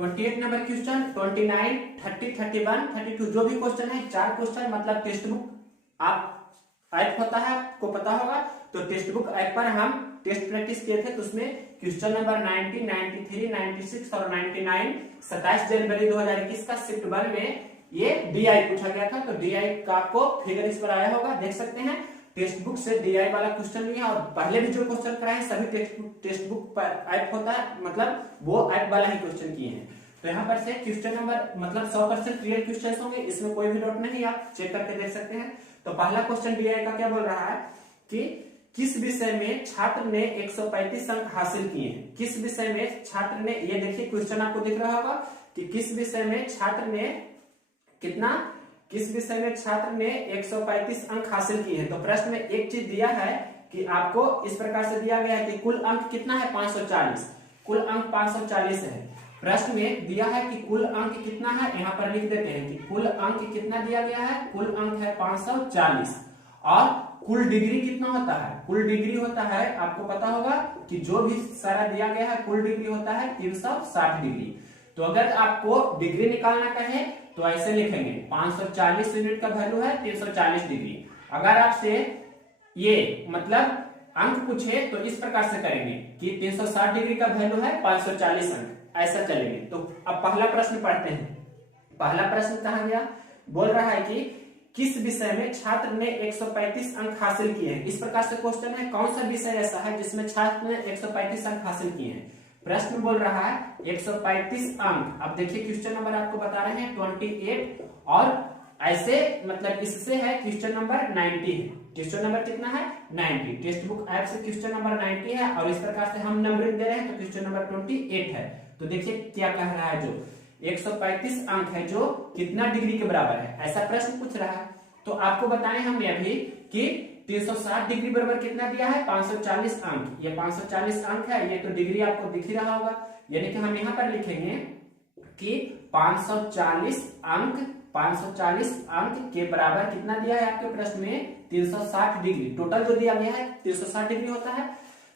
28 number question, 29, 30, 31, 32 जो भी question है 4 क्वेश्चन, मतलब टेक्स्ट बुक आप ऐप होता है आपको पता होगा, तो टेक्स्ट बुक ऐप पर हम टेस्ट प्रैक्टिस किए थे, तो उसमें क्वेश्चन नंबर 90, 93, 96 और 99 27 जनवरी 2021 का शिफ्ट 1 में ये डीआई पूछा गया था। तो डीआई का आपको फिगर इस पर आया होगा, देख सकते हैं टेक्स्ट बुक से डीआई वाला क्वेश्चन लिया, और पहले भी जो क्वेश्चन कराए सभी टेक्स्ट बुक पर ऐप होता है, मतलब वो ऐप वाला ही क्वेश्चन किए हैं। तो यहाँ पर से क्वेश्चन नंबर मतलब 100% रियल क्वेश्चन होंगे, इसमें कोई भी डाउट नहीं, आप चेक करके देख सकते हैं। तो पहला क्वेश्चन डीआई का क्या बोल रहा है कि किस विषय में छात्र ने 135 अंक हासिल किए हैं। किस विषय में छात्र ने, ये देखिए क्वेश्चन आपको दिख रहा होगा कि किस विषय में छात्र ने कितना, किस विषय में छात्र ने 135 अंक हासिल किए हैं। तो प्रश्न में एक चीज दिया है कि आपको इस प्रकार से दिया गया है कि कुल अंक कितना है 540, कुल अंक 540 है। प्रश्न में दिया है कि कुल अंक कितना है, यहाँ पर लिख देते हैं कि कुल अंक कितना दिया गया है, कुल अंक है 540, और कुल डिग्री कितना होता है, कुल डिग्री होता है आपको पता होगा कि जो भी सारा दिया गया है कुल डिग्री होता है 360 डिग्री। तो अगर आपको डिग्री निकालना कहे तो ऐसे लिखेंगे 540 यूनिट का वैल्यू है 340 डिग्री। अगर आपसे ये मतलब अंक पूछे तो इस प्रकार से करेंगे कि 360 डिग्री का वैल्यू है 540 अंक, ऐसा चलेंगे। तो अब पहला प्रश्न पढ़ते हैं। पहला प्रश्न कहा गया, बोल रहा है कि किस विषय में छात्र ने 135 अंक हासिल किए हैं। इस प्रकार से क्वेश्चन है, कौन सा विषय ऐसा है जिसमें छात्र ने 135 अंक हासिल किए हैं। प्रश्न बोल रहा है 135 अंक। अब देखिए क्वेश्चन नंबर आपको बता रहे हैं 28, और ऐसे मतलब इससे है क्वेश्चन नंबर 90 है। क्वेश्चन नंबर कितना है 90, टेक्स्ट बुक ऐप से क्वेश्चन नंबर 90 है, और इस प्रकार से हम नंबरिंग दे रहे हैं तो क्वेश्चन नंबर 28 है। तो देखिए क्या कह रहा है, जो 135 अंक है जो कितना डिग्री के बराबर है, ऐसा प्रश्न पूछ रहा है। तो आपको बताएं हमने अभी कि 360 डिग्री बराबर कितना दिया है 540 अंक, ये 540 अंक है, ये तो डिग्री आपको दिख ही रहा होगा, यानी कि हम यहाँ पर लिखेंगे कि 540 अंक, 540 अंक के बराबर कितना दिया है आपके प्रश्न में 360 डिग्री। टोटल जो दिया गया है 360 डिग्री होता है,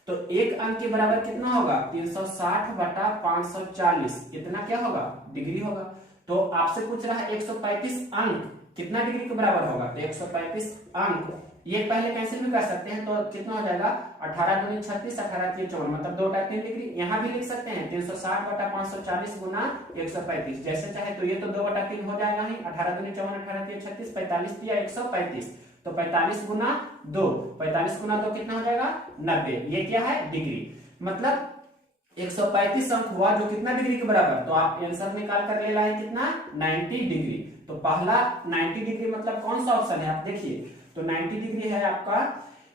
तो एक अंक के बराबर कितना होगा 360 बटा 540, इतना क्या होगा डिग्री होगा। तो आपसे पूछ रहा है 135 अंक कितना डिग्री के बराबर होगा, तो 135 अंक ये पहले कैंसिल भी कर सकते हैं, तो कितना हो जाएगा 18 दूनी 36, 18 3 54, मतलब 2/3 डिग्री। यहाँ भी लिख सकते हैं 360 बटा 540 गुना 135, जैसे चाहे, तो ये तो 2/3 हो जाएगा ही, 18 दूनी 54, 18 3 36, 45 दिया 135, तो 45 गुना 2, 45 गुना 2 कितना हो जाएगा 90, ये क्या है डिग्री। मतलब 135 अंक हुआ जो कितना डिग्री के बराबर, तो आप आंसर निकाल कर ले लाए कितना 90 डिग्री। तो पहला 90 डिग्री मतलब कौन सा ऑप्शन है, आप देखिए, तो 90 डिग्री है आपका,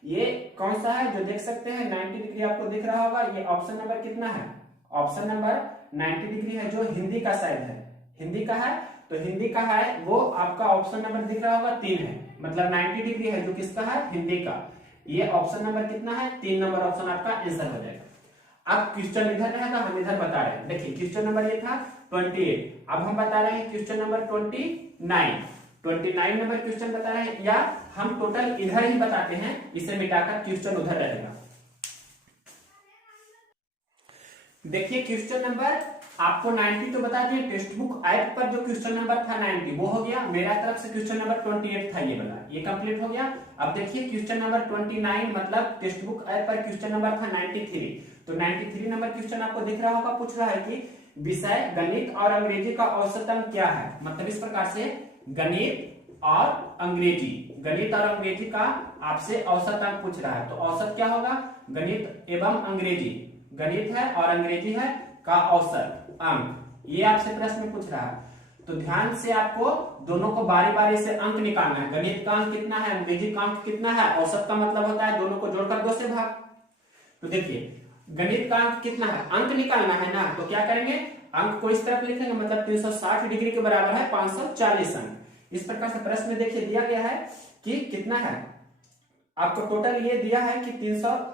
ये कौन सा है जो देख सकते हैं 90 डिग्री आपको दिख रहा होगा, ये ऑप्शन नंबर कितना है, ऑप्शन नंबर 90 डिग्री है, जो हिंदी का शायद है, हिंदी का है, तो हिंदी का है वो आपका ऑप्शन नंबर दिख रहा होगा 3 है, मतलब 90 डिग्री है जो किसका है हिंदी का, ये ऑप्शन नंबर कितना है 3 नंबर ऑप्शन आपका आंसर हो जाएगा। अब क्वेश्चन इधर रहेगा, हम इधर बता रहे हैं, देखिए क्वेश्चन नंबर ये था 28, अब हम बता रहे हैं क्वेश्चन नंबर 29 नंबर क्वेश्चन बता रहे हैं, या हम टोटल इधर ही बताते हैं, इसे मिटाकर क्वेश्चन उधर रहेगा। देखिए क्वेश्चन नंबर आपको 90 तो बता दिए, टेक्स्ट बुक ऐप पर जो क्वेश्चन नंबर था 90 वो हो गया, मेरा तरफ से क्वेश्चन नंबर 28 था ये वाला, ये कंप्लीट हो गया। अब देखिए क्वेश्चन नंबर 29 मतलब टेक्स्ट बुक ऐप पर क्वेश्चन नंबर था 93, तो 93 नंबर क्वेश्चन आपको दिख रहा होगा, पूछ रहा है कि विषय गणित और अंग्रेजी का औसत अंक क्या है। मतलब इस प्रकार से गणित और अंग्रेजी, गणित और अंग्रेजी का आपसे औसत अंक पूछ रहा है, तो औसत क्या होगा गणित एवं अंग्रेजी, गणित है और अंग्रेजी है का औसत अंक, ये आपसे प्रश्न पूछ रहा है। तो ध्यान से आपको दोनों को बारी बारी से अंक निकालना है, गणित का अंक कितना है, अंग्रेजी का अंक कितना है, औसत का मतलब होता है दोनों को जोड़कर 2 से भाग। तो देखिए गणित का अंक कितना है, अंक निकालना है ना, तो क्या करेंगे अंक को इस तरफ लिखेंगे, मतलब 360 डिग्री के बराबर है 540 अंक। इस प्रकार से प्रश्न में देखिए दिया गया है कि कितना है आपको टोटल ये दिया है कि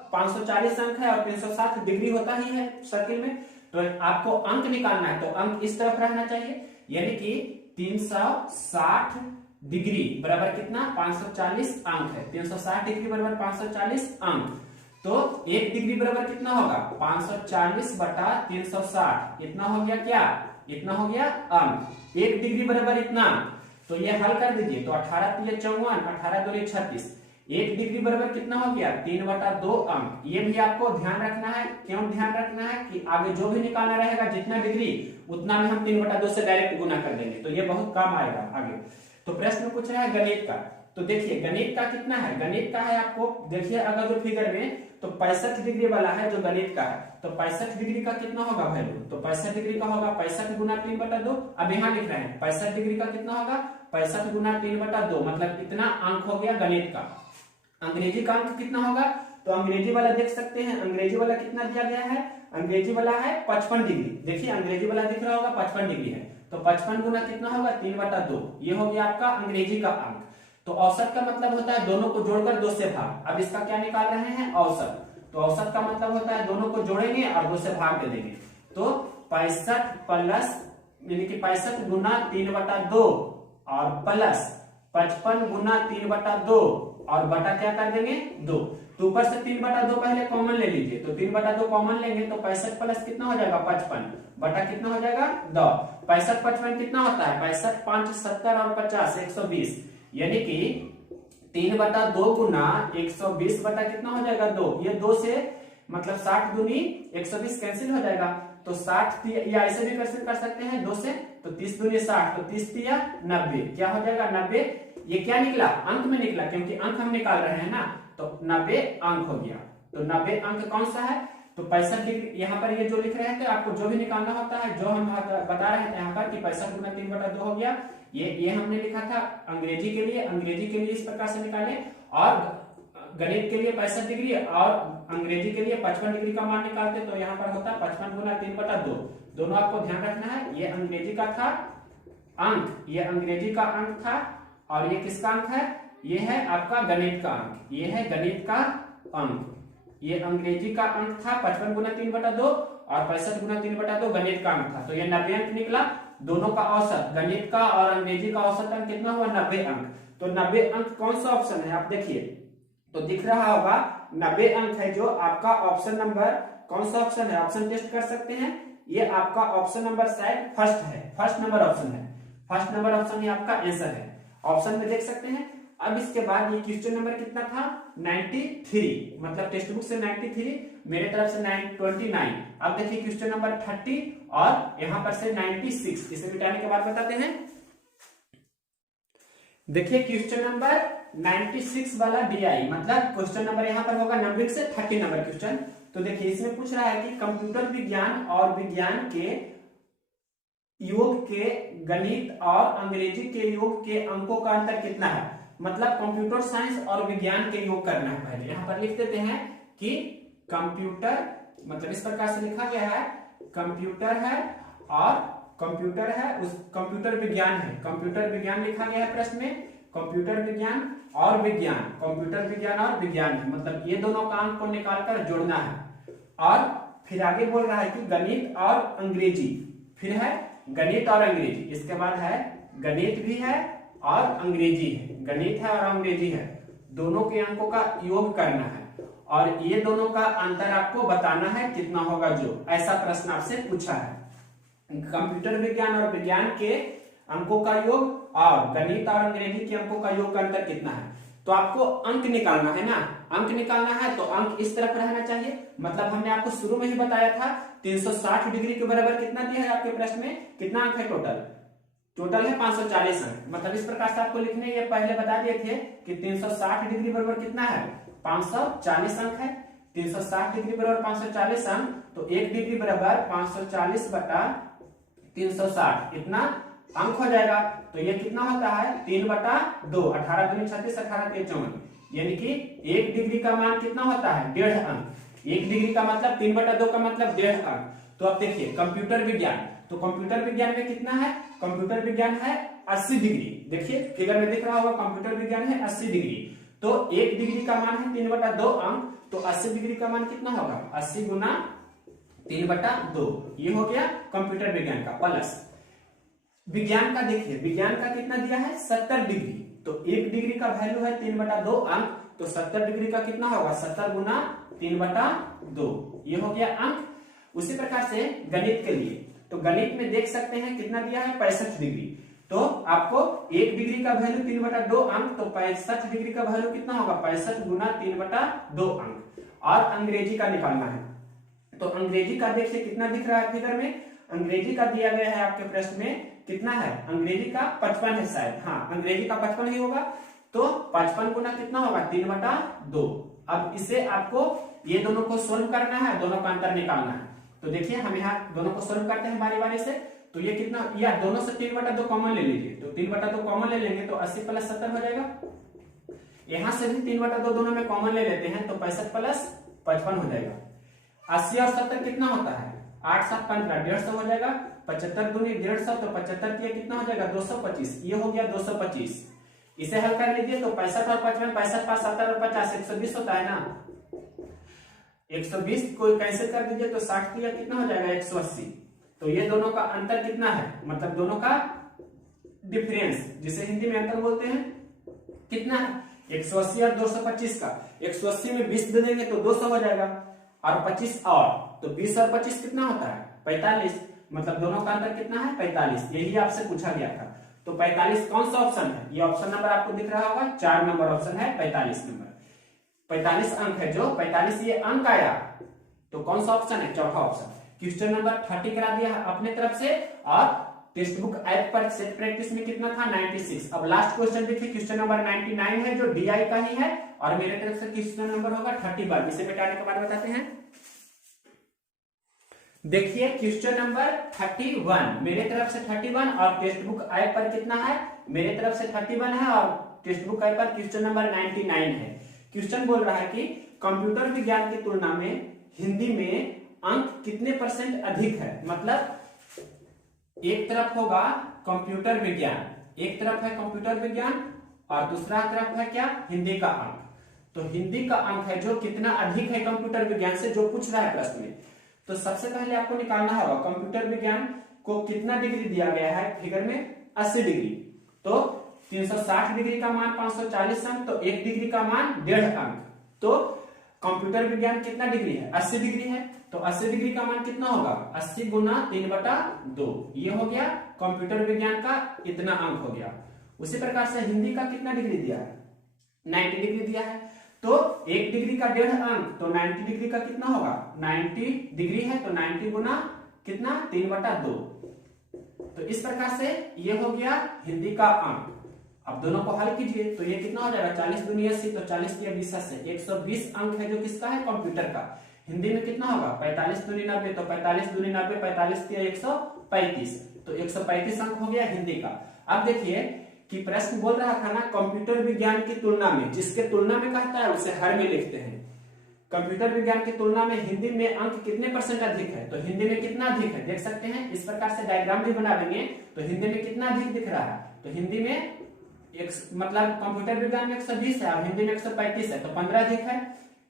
540 अंक है और 360 डिग्री होता ही है सर्किल में, तो आपको अंक निकालना है, तो अंक इस तरफ रहना चाहिए, यानी कि 360 डिग्री बराबर कितना 540 अंक है, 360 डिग्री बराबर 540 अंक, तो 1 डिग्री बराबर कितना होगा 540 बटा 360, इतना हो गया क्या इतना हो गया अंक। 1 डिग्री बराबर इतना, तो ये हल कर दीजिए। तो 18 तिया 54, 18 दूनी 36। 1 डिग्री बराबर कितना हो गया 3/2 अंक। ये भी आपको ध्यान रखना है। क्यों ध्यान रखना है कि आगे जो भी निकालना रहेगा जितना डिग्री उतना में हम 3/2 से डायरेक्ट गुना कर देंगे, तो ये बहुत काम आएगा आगे। तो प्रश्न पूछ रहा है गणित का, तो देखिए गणित का कितना है, गणित का है आपको देखिए अगर जो फिगर में तो 65 डिग्री वाला है जो गणित का है, तो 65 डिग्री का कितना होगा वैल्यू, तो 65 डिग्री का होगा 65 गुना 3/2। अब यहाँ लिख रहे हैं 65 डिग्री का कितना होगा 65 गुना 3/2, मतलब इतना अंक हो गया गणित का। अंग्रेजी का अंक कितना होगा, तो अंग्रेजी वाला देख सकते हैं, अंग्रेजी वाला कितना दिया गया है, अंग्रेजी वाला है 55 डिग्री। देखिए अंग्रेजी वाला दिख रहा होगा 55 डिग्री है, तो 55 गुना कितना होगा 3/2, ये हो गया आपका अंग्रेजी का अंक। तो औसत का मतलब होता है दोनों को जोड़कर 2 से भाग। अब इसका क्या निकाल रहे हैं औसत, तो औसत का मतलब होता है दोनों को जोड़ेंगे और 2 से भाग दे देंगे। तो 65 प्लस यानी कि 65 गुना 3/2 और प्लस 55 गुना 3/2 और बटा क्या कर देंगे 2। तो ऊपर से 3/2 पहले कॉमन ले लीजिए, तो 3/2 कॉमन लेंगे तो 65 प्लस कितना हो जाएगा 55 बटा कितना हो जाएगा 2। 65 55 कितना होता है 65 5 70 और 50 120, यानी कि 3/2 गुना 120 बटा कितना हो जाएगा 2। ये 2 से मतलब 60 दूनी 120 कैंसिल हो जाएगा, तो 60 या ऐसे भी कैंसिल कर सकते हैं 2 से, तो 30 दूनी 60, तो 30 तिया 90, क्या हो जाएगा 90। ये क्या निकला अंक में निकला, क्योंकि अंक हम निकाल रहे हैं ना, तो 90 अंक हो गया। तो 90 अंक कौन सा है, तो 65 डिग्री। यहाँ पर ये जो लिख रहे थे आपको जो भी निकालना होता है, जो हम बता रहे थे यहाँ पर कि 65 गुना 3/2 हो गया, ये हमने लिखा था अंग्रेजी के लिए। अंग्रेजी के लिए इस प्रकार से निकाले, और गणित के लिए 65 डिग्री और अंग्रेजी के लिए 55 डिग्री का मान निकालते, तो यहाँ पर होता 55 गुना 3/2। दोनों आपको ध्यान रखना है, ये अंग्रेजी का था अंक, ये अंग्रेजी का अंक था, और ये किसका अंक है, ये है आपका गणित का अंक, ये है गणित का अंक। ये अंग्रेजी का अंक था 55 गुना 3/2 और 65 गुना 3/2 गणित का अंक था, तो ये 90 अंक निकला। दोनों का औसत गणित का और अंग्रेजी का औसत अंक कितना हुआ 90 अंक। तो 90 अंक कौन सा ऑप्शन है आप देखिए, तो दिख रहा होगा 90 अंक है जो आपका ऑप्शन नंबर कौन सा ऑप्शन है, ऑप्शन टेस्ट कर सकते हैं। ये आपका ऑप्शन नंबर शायद फर्स्ट है, फर्स्ट नंबर ऑप्शन है, फर्स्ट नंबर ऑप्शन ये आपका आंसर है, ऑप्शन में देख सकते हैं। अब इसके बाद ये क्वेश्चन नंबर कितना था 93, मतलब टेक्स्ट बुक से 93, मेरे तरफ से 29। अब देखिए क्वेश्चन नंबर 30 और यहाँ पर से 96, इसे मिटाने के बाद बताते हैं। देखिए क्वेश्चन नंबर 96 वाला DI, मतलब क्वेश्चन नंबर यहाँ पर होगा 90 से 30 नंबर क्वेश्चन। तो देखिए इसमें पूछ रहा है कि कंप्यूटर विज्ञान और विज्ञान के योग के गणित और अंग्रेजी के योग के अंकों का अंतर कितना है, मतलब कंप्यूटर साइंस और विज्ञान के योग करना है। पहले यहाँ पर लिख देते हैं कि कंप्यूटर, मतलब इस प्रकार से लिखा गया है कंप्यूटर है और कंप्यूटर है उस कंप्यूटर विज्ञान है, कंप्यूटर विज्ञान लिखा गया है प्रश्न में, कंप्यूटर विज्ञान और विज्ञान, कंप्यूटर विज्ञान और विज्ञान है, मतलब ये दोनों का अंक को निकालकर जोड़ना है। और फिर आगे बोल रहा है कि गणित और अंग्रेजी, फिर है गणित और अंग्रेजी, इसके बाद है गणित भी है और अंग्रेजी है, गणित है और अंग्रेजी है, दोनों के अंकों का योग करना है और ये दोनों का अंतर आपको बताना है कितना होगा, जो ऐसा प्रश्न आपसे पूछा है। कंप्यूटर विज्ञान और विज्ञान के अंकों का योग और गणित और अंग्रेजी के अंकों का योग का अंतर कितना है, तो आपको अंक निकालना है ना, अंक निकालना है तो अंक इस तरफ रहना चाहिए। मतलब हमने आपको शुरू में ही बताया था 360 डिग्री के बराबर कितना दिया है आपके प्रश्न में, कितना अंक है टोटल है 540 अंक। मतलब इस प्रकार से आपको लिखने ये पहले बता दिए थे कि 360 डिग्री बराबर कितना है 540 अंक है। 360 डिग्री बराबर 540 अंक, तो 1 डिग्री बराबर 540 बटा 360 इतना अंक हो जाएगा। तो ये कितना होता है 3/2, 18 दूनी 36, 18 तेज 54, यानी कि 1 डिग्री का मान कितना होता है 1.5 अंक। 1 डिग्री का मतलब 3/2 का मतलब 1.5 अंक। तो अब देखिए कंप्यूटर विज्ञान, तो कंप्यूटर विज्ञान में कितना है, कंप्यूटर विज्ञान है 80 डिग्री, देखिए फिगर में दिख रहा होगा कंप्यूटर विज्ञान है 80 डिग्री, तो 1 डिग्री का मान है 3/2 अंक, तो 80 डिग्री का मान कितना होगा 80 गुना 3/2, ये हो गया कंप्यूटर विज्ञान का। प्लस विज्ञान का देखिए, विज्ञान का कितना दिया है 70 डिग्री, तो 1 डिग्री का वैल्यू है 3/2 अंक, तो 70 डिग्री का कितना होगा 70 गुना 3/2, ये हो गया अंक। उसी प्रकार से गणित के लिए, तो गणित में देख सकते हैं कितना दिया है 65 डिग्री। तो आपको 1 डिग्री का वैल्यू 3/2 अंक, तो 65 डिग्री का वैल्यू कितना होगा 65 गुना 3/2 अंक। और अंग्रेजी का निकालना है, तो अंग्रेजी का देखिए कितना दिख रहा है फिगर में, अंग्रेजी का दिया गया है आपके प्रश्न में कितना है, अंग्रेजी का 55 है शायद, हाँ अंग्रेजी का 55 ही होगा। तो 55 गुना कितना होगा 3/2। अब इसे आपको ये दोनों को सोल्व करना है, दोनों का अंतर निकालना है। तो देखिए हम यहाँ दोनों को सोल्व करते हैं बारी बारी से। तो ये कितना, या दोनों से 3/2 कॉमन ले लीजिए, तो 3/2 कॉमन ले लेंगे तो 80 + 70 हो जाएगा। यहां से भी 3/2 दोनों में कॉमन ले लेते हैं तो 65 + 55 हो जाएगा। 80 और 70 कितना होता है 8 × 7 = 15, 150 हो जाएगा। 75 दूनी 150, तो 75 किया कितना हो जाएगा 225, ये हो गया 225। इसे हल कर लीजिए तो 65 और 55, 65 + 70 और 50 120 होता है ना, 120 को कैंसिल कर दीजिए तो 60 किया कितना हो जाएगा 180। तो ये दोनों का अंतर कितना है, मतलब दोनों का डिफरेंस, जिसे हिंदी में अंतर बोलते हैं, कितना है 180 और 225 का। 180 में 20 दे देंगे तो 200 हो जाएगा, और 25 और, तो 20 और 25 कितना होता है 45, मतलब दोनों का अंतर कितना है 45। यही आपसे पूछा गया था। तो 45 कौन सा ऑप्शन है, ये ऑप्शन नंबर आपको दिख रहा होगा 4 नंबर ऑप्शन है 45 नंबर। 45 अंक है, जो 45 ये अंक आया, तो कौन सा ऑप्शन है चौथा ऑप्शन। क्वेश्चन नंबर 30 करा दिया है अपने तरफ से, और टेक्स्ट बुक ऐप पर सेट प्रैक्टिस में कितना था 96। अब लास्ट क्वेश्चन देखिए, क्वेश्चन नंबर 99 है जो डीआई का ही है, और मेरे तरफ से क्वेश्चन नंबर होगा 31। इसे बेटाने के बाद बताते हैं। देखिए क्वेश्चन नंबर 31 मेरे तरफ से 31, और टेक्स्ट बुक ऐप पर कितना है मेरे तरफ से 31 है, और टेक्स्ट बुक ऐप पर क्वेश्चन नंबर 99 है। क्वेश्चन बोल रहा है कि कंप्यूटर विज्ञान की तुलना में हिंदी में अंक कितने % अधिक है। मतलब एक तरफ होगा कंप्यूटर विज्ञान, एक तरफ है कंप्यूटर विज्ञान, और दूसरा तरफ है क्या हिंदी का अंक। तो हिंदी का अंक है जो कितना अधिक है कंप्यूटर विज्ञान से, जो पूछ रहा है प्रश्न में। तो सबसे पहले आपको निकालना होगा कंप्यूटर विज्ञान को कितना डिग्री दिया गया है फिगर में 80 डिग्री, तो 360 डिग्री का मान 540 अंक, तो 1 डिग्री का मान 1.5 अंक। तो कंप्यूटर विज्ञान कितना डिग्री है 80 डिग्री है, तो 80 डिग्री का मान कितना होगा 80 गुना 3/2, ये हो गया कंप्यूटर विज्ञान का इतना अंक हो गया। उसी प्रकार से हिंदी का कितना डिग्री दिया है 90 डिग्री दिया है, तो 1 डिग्री का 1.5 अंक, तो 90 डिग्री का कितना होगा 90 डिग्री है, तो 90 गुना कितना 3/2। तो इस प्रकार से ये हो गया हिंदी का अंक। अब दोनों को हल कीजिए तो ये कितना हो जाएगा 40 दूनी 80, तो 40 दिया 20 से 120 अंक है जो किसका है कंप्यूटर का। हिंदी में कितना होगा 45 दूनी 90, तो 45 दूनी 90, 45 दिया 135, तो 135 अंक हो गया हिंदी का। अब देखिए कि प्रश्न बोल रहा था ना कंप्यूटर विज्ञान की तुलना में, जिसके तुलना में कहता है उसे हर में लिखते हैं। कंप्यूटर विज्ञान की तुलना में हिंदी में अंक कितने % अधिक है, तो हिंदी में कितना अधिक है देख सकते हैं। इस प्रकार से डायग्राम भी बना देंगे तो हिंदी में कितना अधिक दिख रहा है, तो हिंदी में मतलब कंप्यूटर विज्ञान में 120 है और हिंदी में 135 है, तो 15 अधिक है।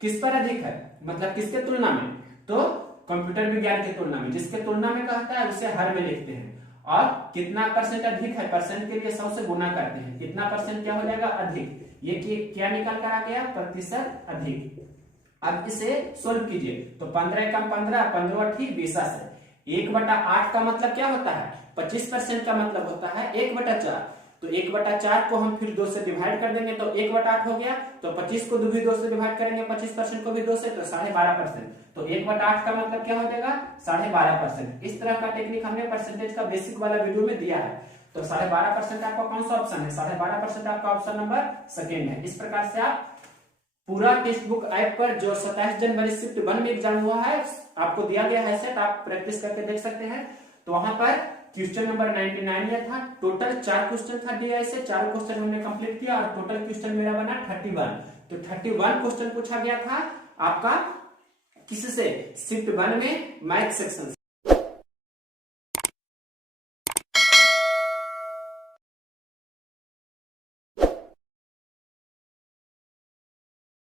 किस पर अधिक है, मतलब किसके तुलना में, तो कंप्यूटर विज्ञान की तुलना में। जिसके तुलना में कहता है उसे हर में लिखते हैं। और कितना % अधिक है, परसेंट के लिए 100 से गुना करते हैं, कितना % क्या हो जाएगा अधिक। ये क्या निकल कर आ गया प्रतिशत अधिक। अब इसे सोल्व कीजिए तो 15 कम 15, 15 ठीक 20 से 1/8 का मतलब क्या होता है 25% का मतलब होता है 1/4। तो 1/4 को हम फिर 2 से डिवाइड कर देंगे तो 1/8 हो गया। तो 25 को भी 2 से डिवाइड करेंगे, 25% को भी 2 से, तो 12.5%। तो 1/8 का मतलब क्या हो जाएगा 12.5%। इस तरह का टेक्निक हमने परसेंटेज का बेसिक वाला वीडियो में दिया है। तो 12.5% आपका कौन सा ऑप्शन है, 12.5% आपका ऑप्शन नंबर सेकेंड है। इस प्रकार से आप पूरा टेक्स्ट बुक ऐप पर जो 27 जनवरी शिफ्ट 1 में एग्जाम हुआ है आपको दिया गया है सेट, आप प्रैक्टिस करके देख सकते हैं। तो वहां पर क्वेश्चन नंबर 99 यह था। टोटल 4 क्वेश्चन था डीआई से, 4 क्वेश्चन हमने कंप्लीट किया और टोटल क्वेश्चन मेरा बना 31। तो 31 क्वेश्चन पूछा गया था आपका किससे, शिफ्ट 1 में मैथ सेक्शन